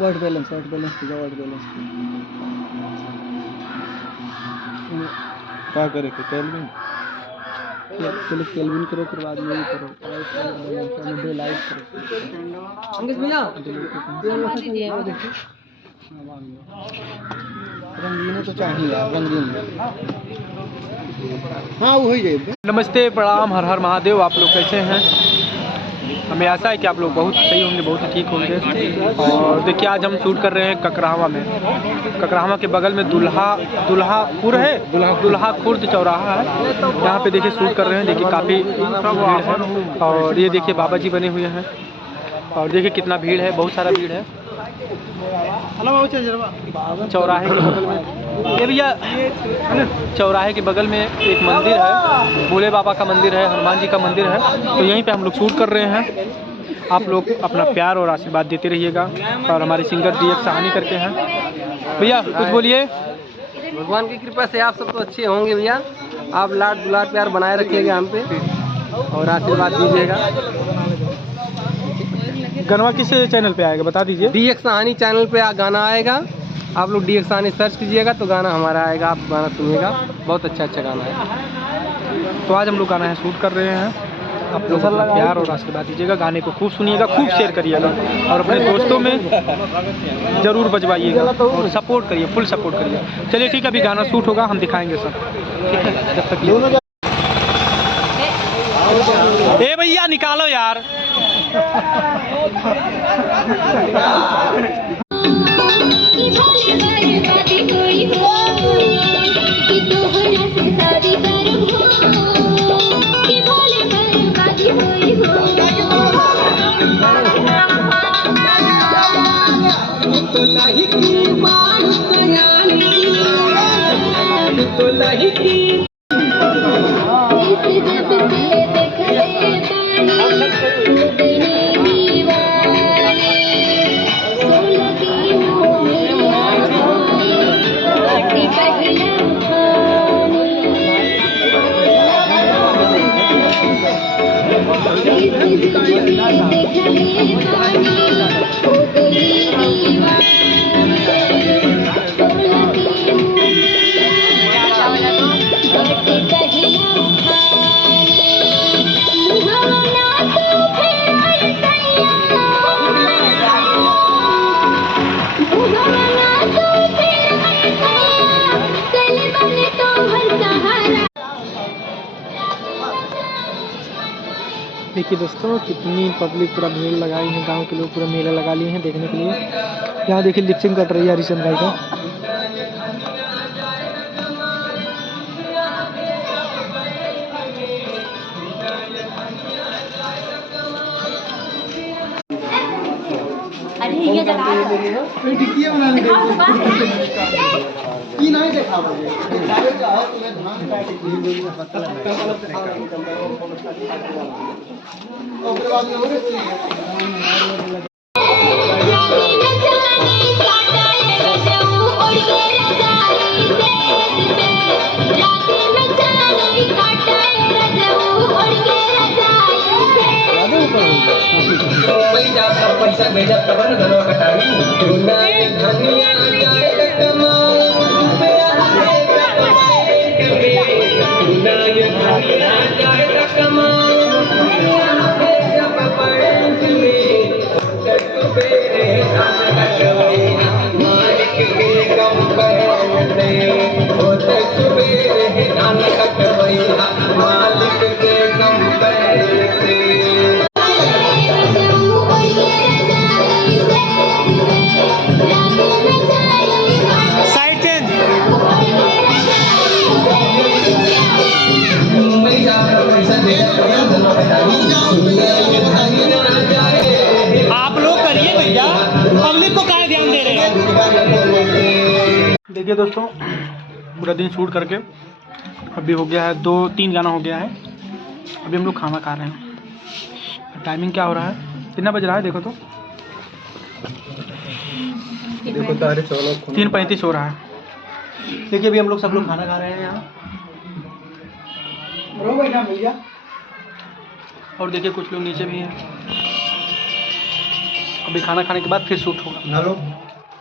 White balance कीजिए, white balance क्या करे के कैलविन पहले केल्विन करो, फिर बाद में ये करो, वाइट डे लाइट करो। अंकित भैया रंगीन तो चाहिए यार, रंगीन। हाँ वो ही जाए। नमस्ते, प्रणाम, हर हर महादेव। आप लोग कैसे हैं? हमें आशा है कि आप लोग बहुत सही होंगे, बहुत ही ठीक होंगे। और देखिए आज हम शूट कर रहे हैं ककरावा में। ककरावा के बगल में दुल्हापुर है, दुल्हा खुर्द चौराहा है। यहाँ पे देखिए शूट कर रहे हैं। देखिए काफ़ी भीड़ है। और ये देखिए बाबा जी बने हुए हैं। और देखिए कितना भीड़ है, बहुत सारा भीड़ है। चौराहे के बगल में ये भैया, चौराहे के बगल में एक मंदिर है, भोले बाबा का मंदिर है, हनुमान जी का मंदिर है। तो यहीं पे हम लोग शूट कर रहे हैं। आप लोग अपना प्यार और आशीर्वाद देते रहिएगा। और हमारे सिंगर DX साहनी करके हैं। भैया कुछ बोलिए। भगवान की कृपा से आप सब तो अच्छे होंगे भैया। आप लाड दुलार प्यार बनाए रखिएगा हम पे और आशीर्वाद दीजिएगा। गनवा किस चैनल पे आएगा बता दीजिए। DX साहनी चैनल पे गाना आएगा। आप लोग DX साहनी सर्च कीजिएगा तो गाना हमारा आएगा, आप गाना सुनिएगा। बहुत अच्छा गाना है। तो आज हम लोग गाना है शूट कर रहे हैं। आप लोग अपना प्यार और आशीर्वाद दीजिएगा। गाने को खूब सुनिएगा, खूब शेयर करिएगा और अपने दोस्तों में ज़रूर बजवाइएगा और सपोर्ट करिए, फुल सपोर्ट करिए। चलिए ठीक है, अभी गाना शूट होगा, हम दिखाएंगे सब। ठीक है, जब तक ए भैया निकालो यार। देखिए दोस्तों कितनी पब्लिक पूरा भीड़ लगाई है। गांव के लोग पूरा मेला लगा लिए हैं देखने के लिए। यहाँ देखिए लिपसिंग कट रही है हरिचंद भाई का। पैसा भेजा तब न घरवा कटाई धनिया जाए कमाओ आप लोग करिए भैया, पब्लिक को क्या ध्यान दे रहे हैं। देखिए दोस्तों पूरा दिन शूट करके अभी हो गया है 2-3 गाना हो गया है। अभी हम लोग खाना खा रहे हैं। टाइमिंग क्या हो रहा है, कितना बज रहा है देखो तो, 3:35 हो रहा है। देखिए अभी हम लोग सब लोग खाना खा रहे हैं यहाँ। और देखिए कुछ लोग नीचे भी हैं। अब अभी खाना खाने के बाद फिर शूट होगा। हेलो,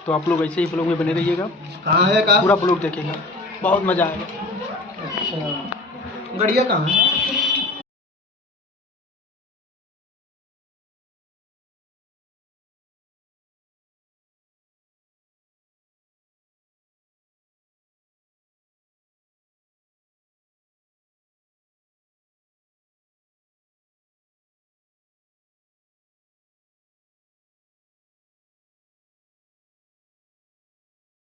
तो आप लोग ऐसे ही ब्लॉग में बने रहिएगा, कहाँ है का? पूरा ब्लॉग देखिएगा, बहुत मज़ा आएगा। अच्छा, गड़िया कहाँ है?